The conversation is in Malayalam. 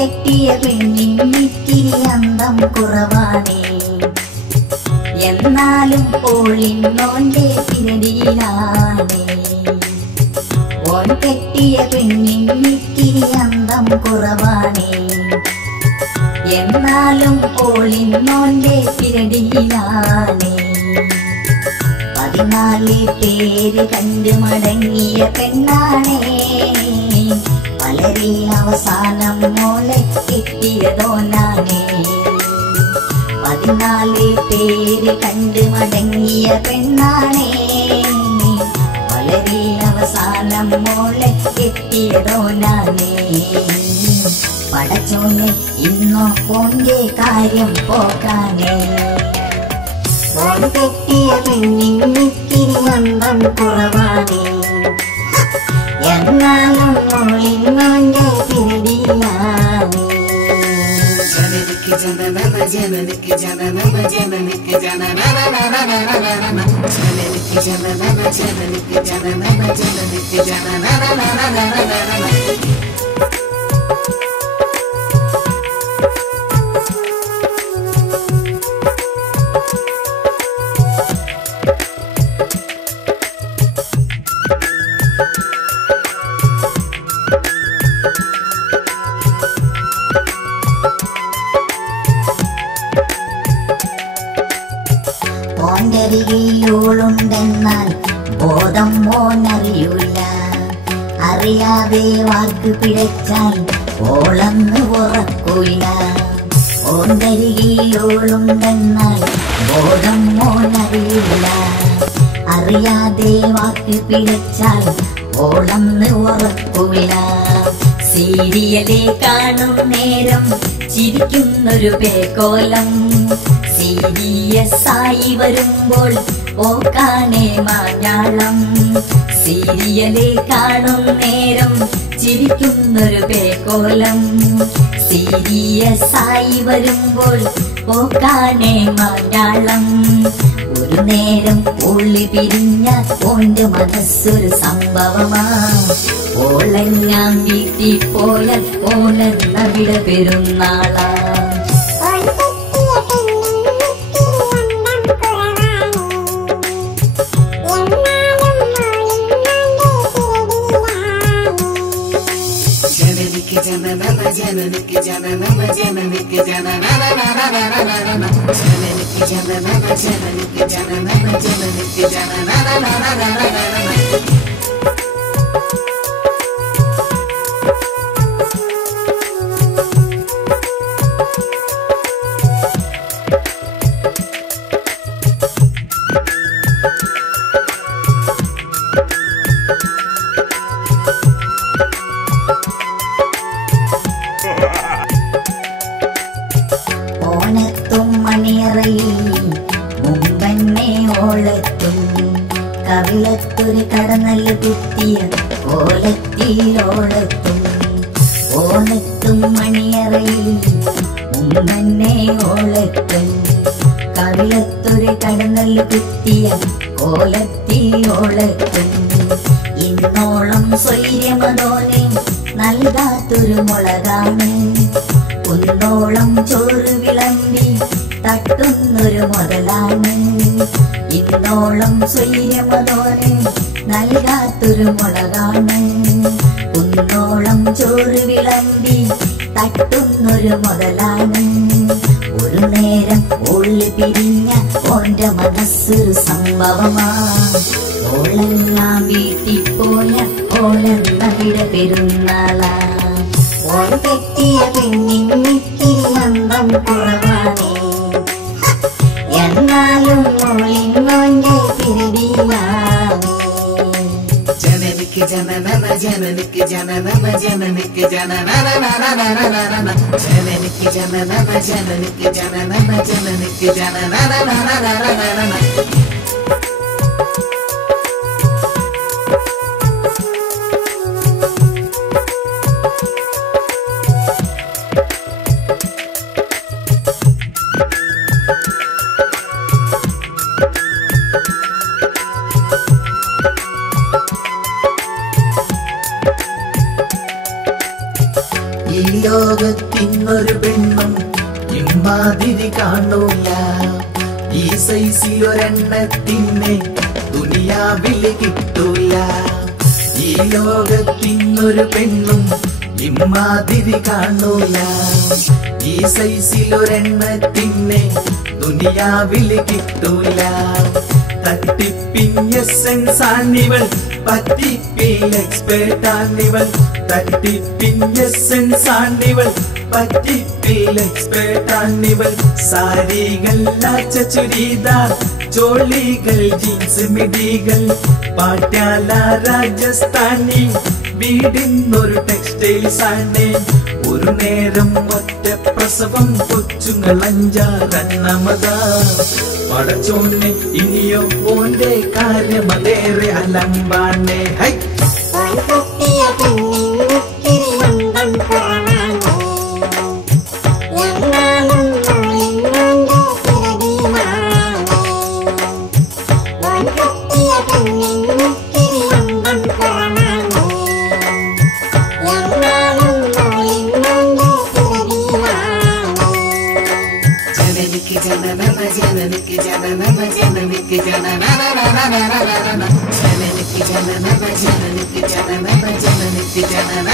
കെട്ടിയ പെണ്ണിന്നിത്തിരി അന്തം കുറവാണേ, എന്നാലും ഓളിന്നോന്റെ തിരടിയിലാണേ. ഓൻ കെട്ടിയ പെണ്ണിന്നിത്തിരി അന്തം കുറവാണേ, എന്നാലും ഓളിന്നോന്റെ തിരടിയിലാണേ. 14 പേര് കണ്ട് മടങ്ങിയ പെണ്ണാണേ, വളരെ അവസാനം മോളെ കിട്ടിയതോനാണേ. 14 പേര് കണ്ട് മടങ്ങിയ പെണ്ണാണേ, വളരെ അവസാനം മോളെ കിട്ടിയതോനാണേ. പടച്ചോനെ ഇന്നോ ഓന്റെ കാര്യം പോക്കാനേ, ഓൻ കെട്ടിയ പെണ്ണിന്നിത്തിരി അന്തം കുറവാണേ, എന്നാലും ഓളിന്നോന്റെ തിരടിയിലാണേ. ജനനിക്ക് ജനനന ജനനിക്ക് ജനനന ജനനിക്ക് ജനനനനനനനനന ജനനിക്ക് ജനനന ജനനിക്ക് ജനനന ജനനിക്ക് ജനനനനനനനന. ഓണ്ടരികയിലോളുണ്ടെന്നാൽ ബോധം മോനറിയൂല, അറിയാതെ വാക്ക് പിഴച്ചാൽ ഓളന്ന് ഉറക്കൂല. ഓണ്ടരികയിലോളുണ്ടെന്നാൽ ബോധം മോനറിയൂല, അറിയാതെ വാക്ക് പിഴച്ചാൽ ഓളന്ന് ഉറക്കൂല. സീരിയലെ കാണും നേരം ചിരിക്കുന്നൊരു പേക്കോലം, സീരിയസ് ആയി വരുമ്പോൾ ഓക്കാനേ മാഞ്ഞാളം. സീരിയലെ കാണും നേരം ചിരിക്കുന്നൊരു പേക്കോലം, സീരിയസ് ആയി വരുമ്പോൾ ഓക്കാനേ മാഞ്ഞാളം. ഒരു നേരം ഉള്ളി പിരിഞ്ഞ ഓന്റെ മനസ്സൊരു സംഭവമാ, ഓളെല്ലാം വീട്ടിൽ പോയാൽ ഓനെന്ന വിട പെരുന്നാളാ. ജനനിക്ക് ജനനന ജനനിക്ക് ജനനന ജനനിക്ക് ജനനനനനനനന ജനനിക്ക് ജനനന ജനനിക്ക് ജനനന ജനനിക്ക് ജനനനനനനനന. ഓണത്തും മണിയറയിൽ മുമ്പന്നെ ഓളെത്തും, കവിളത്തൊരു കടന്നല് കുത്തിയ കോലത്തിലോളെത്തും. ഓണത്തും മണിയറയിൽ മുമ്പന്നെ ഓളെത്തും, കവിളത്തൊരു കടന്നല് കുത്തിയ കോലത്തിലോളെത്തും. ഇന്നോളം സ്വൈര്യമതോനെ നൽകാത്തൊരു മുളകാണ്, കുന്നോളം ചോറ് വിളമ്പി തട്ടുന്നൊരു മുതലാണ്. ഇന്നോളം സ്വൈര്യമതോനെ നൽകാത്തൊരു മുളകാണ്, കുന്നോളം ചോറ് വിളമ്പി തട്ടുന്നൊരു മുതലാണ്. ഒരു നേരം ഉള്ളി പിരിഞ്ഞ ഓന്റെ മനസ്സൊരു സംഭവമാ, ഓളെല്ലാം വീട്ടിൽ പോയ ഓലെന്ന വിട പെരുന്നാളാ. ഓൻ കെട്ടിയ പെണ്ണിന്നിത്തിരി അന്തം കുറവാണേ, എന്നാലും ഓളിന്നോന്റെ തിരടിയിലാണേ. ജനനിക്ക് ജനനന ജനനിക്ക് ജനനന ജനനിക്ക് ജനനനനനനനന ജനനിക്ക് ജനനന ജനനിക്ക് ജനനന ജനനിക്ക് ജനനനനനനനന. ഈ ലോകത്തിൽ ഇമ്മാതിരി കാണൂല ഈ സൈസിലൊരെണ്ണത്തിനെ ദുനിയാവിൽ കിട്ടൂല ഈ ലോകത്തിനൊരു പെണ്ണും ഇമ്മാതിരി കാണൂല ഈ സൈസിലൊരെണ്ണത്തിനെ ദുനിയാവിൽ കിട്ടൂല തട്ടിപ്പിൻ എസൻസ് ആണിവൾ പറ്റിപ്പിൽ എക്സ്പേർട്ട് ആണിവൾ തട്ടിപ്പിൻ എസൻസ് ആണിവൾ പറ്റിപ്പിൽ എക്സ്പേർട്ട് ആണിവൾ സാരികൾ ലാച്ച ചുരിദാർ ചോളികൾ ജീൻസ് മിഡികൾ പാട്യാല രാജസ്ഥാനി വീടിന്നൊരു ടെക്സ്റ്റൈൽസ് ആണ് ഒരു നേരം ഒറ്റ പ്രസവം കൊച്ചുങ്ങൾ 5-6 പടച്ചോനെ ഇനിയോ ഓന്റെ കാര്യമതേറെ അലമ്പാണേ ഹൈ जननिक जनन